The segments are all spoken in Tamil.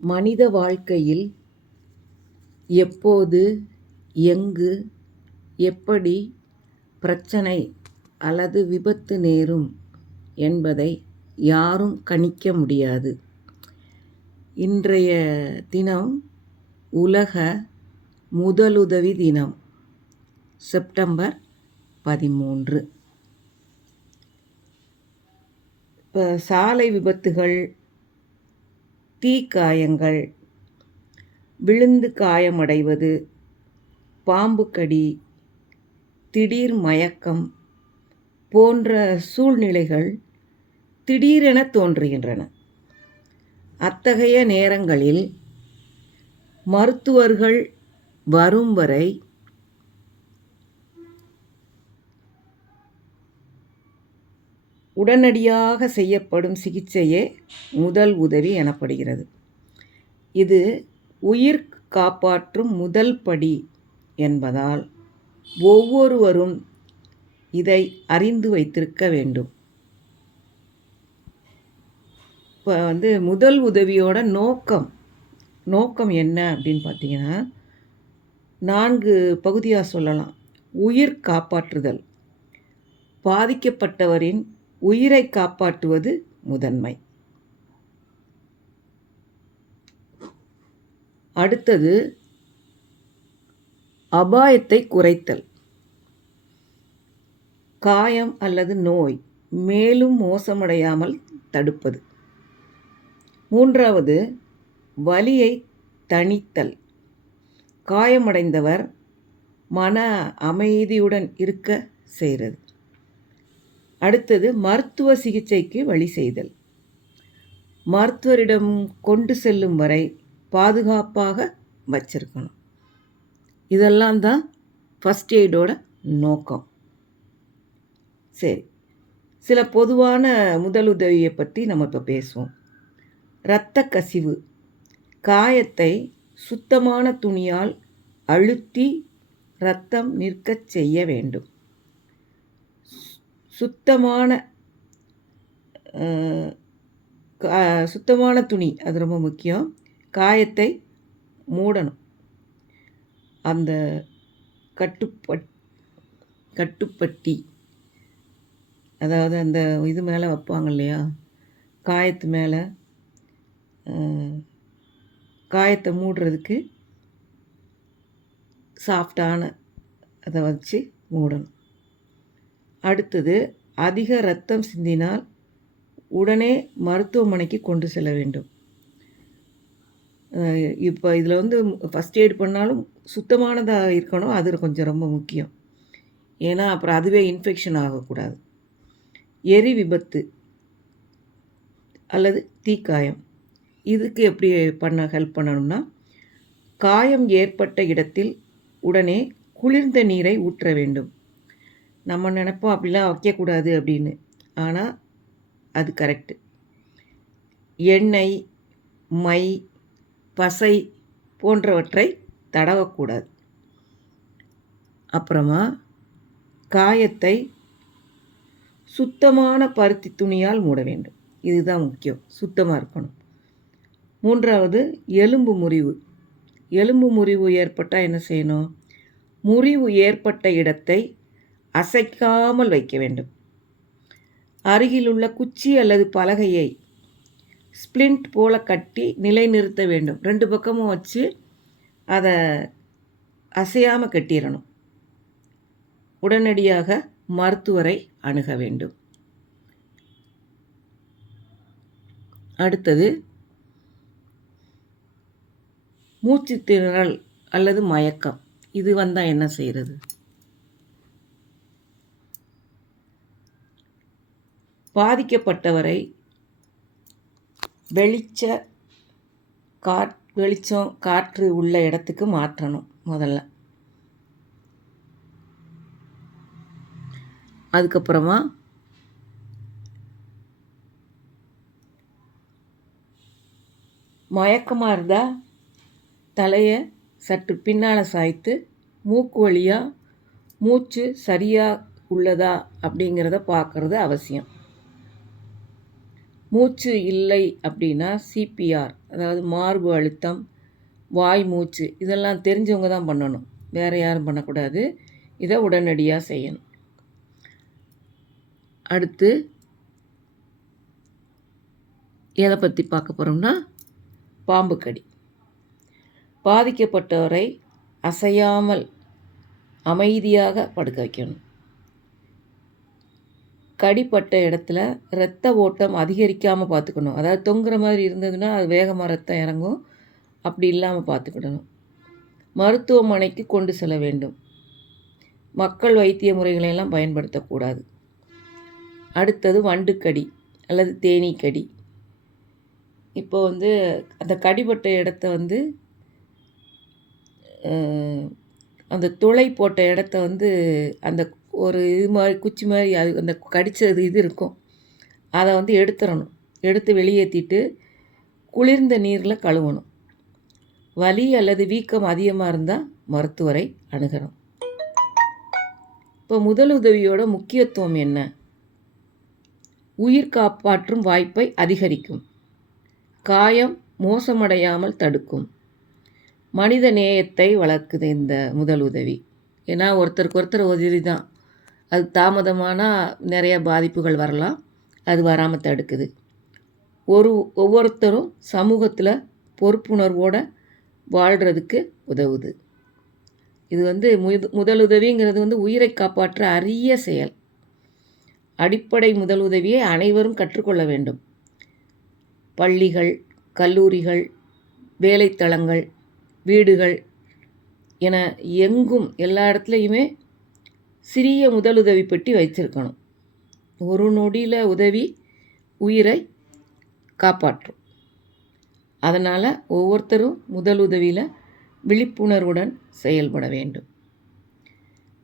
மனித வாழ்க்கையில் எப்போது எங்கு எப்படி பிரச்சனை அல்லது விபத்து நேரும் என்பதை யாரும் கணிக்க முடியாது. இன்றைய தினம் உலக முதலுதவி தினம் செப்டம்பர் பதிமூன்று. இப்போ சாலை விபத்துகள் தீக்காயங்கள் விழுந்து காயமடைவது பாம்பு கடி திடீர் மயக்கம் போன்ற சூழ்நிலைகள் திடீரென தோன்றுகின்றன. அத்தகைய நேரங்களில் மருத்துவர்கள் வரும் வரை உடனடியாக செய்யப்படும் சிகிச்சையே முதல் உதவி எனப்படுகிறது. இது உயிர் காப்பாற்றும் முதல் படி என்பதால் ஒவ்வொருவரும் இதை அறிந்து வைத்திருக்க வேண்டும். இப்போ வந்து முதல் உதவியோட நோக்கம் நோக்கம் என்ன அப்படின்னு பார்த்தீங்கன்னா நான்கு பகுதியாக சொல்லலாம். உயிர் காப்பாற்றுதல். பாதிக்கப்பட்டவரின் உயிரை காப்பாற்றுவது முதன்மை. அடுத்தது அபாயத்தை குறைத்தல். காயம் அல்லது நோய் மேலும் மோசமடையாமல் தடுப்பது. மூன்றாவது வலியை தணித்தல். காயமடைந்தவர் மன அமைதியுடன் இருக்க செய்கிறது. அடுத்தது மருத்துவ சிகிச்சைக்கு வழி செய்தல். மருத்துவரிடம் கொண்டு செல்லும் வரை பாதுகாப்பாக வச்சிருக்கணும். இதெல்லாம் தான் ஃபஸ்ட் எய்டோட நோக்கம். சரி. சில பொதுவான முதலுதவியை பற்றி நம்ம இப்போ பேசுவோம். இரத்த கசிவு. காயத்தை சுத்தமான துணியால் அழுத்தி ரத்தம் நிற்கச் செய்ய வேண்டும். சுத்தமான சுத்தமான துணி அது ரொம்ப முக்கியம். காயத்தை மூடணும். அந்த கட்டுப்பட் கட்டுப்பட்டி அதாவது அந்த இது மேலே வைப்பாங்க இல்லையா? காயத்து மேலே காயத்தை மூடுறதுக்கு சாஃப்டான அதை வச்சு மூடணும். அடுத்தது அதிக ரத்தம் சிந்தினால் உடனே மருத்துவமனைக்கு கொண்டு செல்ல வேண்டும். இப்போ இதில் வந்து ஃபஸ்ட் எய்ட் பண்ணாலும் சுத்தமானதாக இருக்கணும். அது கொஞ்சம் ரொம்ப முக்கியம். ஏன்னா அப்புறம் அதுவே இன்ஃபெக்ஷன் ஆகக்கூடாது. எரி விபத்து அல்லது தீக்காயம். இதுக்கு எப்படி பண்ண ஹெல்ப் பண்ணணும்னா காயம் ஏற்பட்ட இடத்தில் உடனே குளிர்ந்த நீரை ஊற்ற வேண்டும். நம்ம நினைப்போம் அப்படிலாம் வைக்கக்கூடாது அப்படின்னு. ஆனால் அது கரெக்டு எண்ணெய் மை பசை போன்றவற்றை தடவக்கூடாது. அப்புறமா காயத்தை சுத்தமான பருத்தி துணியால் மூட வேண்டும். இதுதான் முக்கியம். சுத்தமாக இருக்கணும். மூன்றாவது எலும்பு முறிவு. எலும்பு முறிவு ஏற்பட்டால் என்ன செய்யணும்? முறிவு ஏற்பட்ட இடத்தை அசைக்காமல் வைக்க வேண்டும். அருகிலுள்ள குச்சி அல்லது பலகையை ஸ்ப்ளிண்ட் போல கட்டி நிலைநிறுத்த வேண்டும். ரெண்டு பக்கமும் வச்சு அதை அசையாமல் கட்டிடணும். உடனடியாக மருத்துவரை அணுக வேண்டும். அடுத்தது மூச்சு திணறல் அல்லது மயக்கம். இது வந்தால் என்ன செய்கிறது பாதிக்கப்பட்டவரை வெளிச்ச காற் வெளிச்சம் காற்று உள்ள இடத்துக்கு மாற்றணும் முதல்ல. அதுக்கப்புறமா மயக்கமாக இருந்தால் தலையை சற்று பின்னால் சாய்த்து மூக்கு வழியாக மூச்சு சரியாக உள்ளதா அப்படிங்கிறத பார்க்குறது அவசியம். மூச்சு இல்லை அப்படின்னா சிபிஆர் அதாவது மார்பு அழுத்தம் வாய் மூச்சு இதெல்லாம் தெரிஞ்சவங்க தான் பண்ணணும். வேறு யாரும் பண்ணக்கூடாது. இதை உடனடியாக செய்யணும். அடுத்து எதை பற்றி பார்க்க போகிறோம்னா பாம்பு கடி. பாதிக்கப்பட்டவரை அசையாமல் அமைதியாக படுக்க வைக்கணும். கடிப்பட்ட இடத்துல ரத்த ஓட்டம் அதிகரிக்காமல் பார்த்துக்கணும். அதாவது தொங்குற மாதிரி இருந்ததுன்னா அது வேகமாக ரத்தம் இறங்கும். அப்படி இல்லாமல் பார்த்துக்கிடணும். மருத்துவமனைக்கு கொண்டு செல்ல வேண்டும். மக்கள் வைத்திய முறைகளையெல்லாம் பயன்படுத்தக்கூடாது. அடுத்தது வண்டுக்கடி அல்லது தேனீக்கடி. இப்போ வந்து அந்த கடிபட்ட இடத்த வந்து அந்த துளை போட்ட இடத்த வந்து அந்த ஒரு இது மாதிரி குச்சி மாதிரி அது அந்த கடித்தது இது இருக்கும். அதை வந்து எடுத்துடணும் எடுத்து வெளியேற்றிட்டு குளிர்ந்த நீரில் கழுவணும். வலி அல்லது வீக்கம் அதிகமாக இருந்தால் மருத்துவரை அணுகணும். இப்போ முதலுதவியோட முக்கியத்துவம் என்ன? உயிர் காப்பாற்றும் வாய்ப்பை அதிகரிக்கும். காயம் மோசமடையாமல் தடுக்கும். மனித நேயத்தை வளர்க்குது இந்த முதல் உதவி. ஏன்னா ஒருத்தருக்கு ஒருத்தர் உதவி தான் அது தாமதமானால் நிறைய பாதிப்புகள் வரலாம். அது வராமல் தடுக்குது. ஒரு ஒவ்வொருத்தரும் சமூகத்தில் பொறுப்புணர்வோடு வாழ்கிறதுக்கு உதவுது. இது வந்து முது முதலுதவிங்கிறது வந்து உயிரை காப்பாற்ற அரிய செயல். அடிப்படை முதலுதவியை அனைவரும் கற்றுக்கொள்ள வேண்டும். பள்ளிகள் கல்லூரிகள் வேலைத்தளங்கள் வீடுகள் என எங்கும் எல்லா இடத்துலையுமே சிறிய முதலுதவி பெட்டி வச்சிருக்கணும் ஒரு நொடியில் உதவி உயிரை காப்பாற்றும். அதனால் ஒவ்வொருத்தரும் முதலுதவியில் விழிப்புணர்வுடன் செயல்பட வேண்டும்.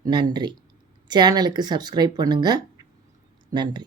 நன்றி. சேனலுக்கு சப்ஸ்கிரைப் பண்ணுங்கள் நன்றி.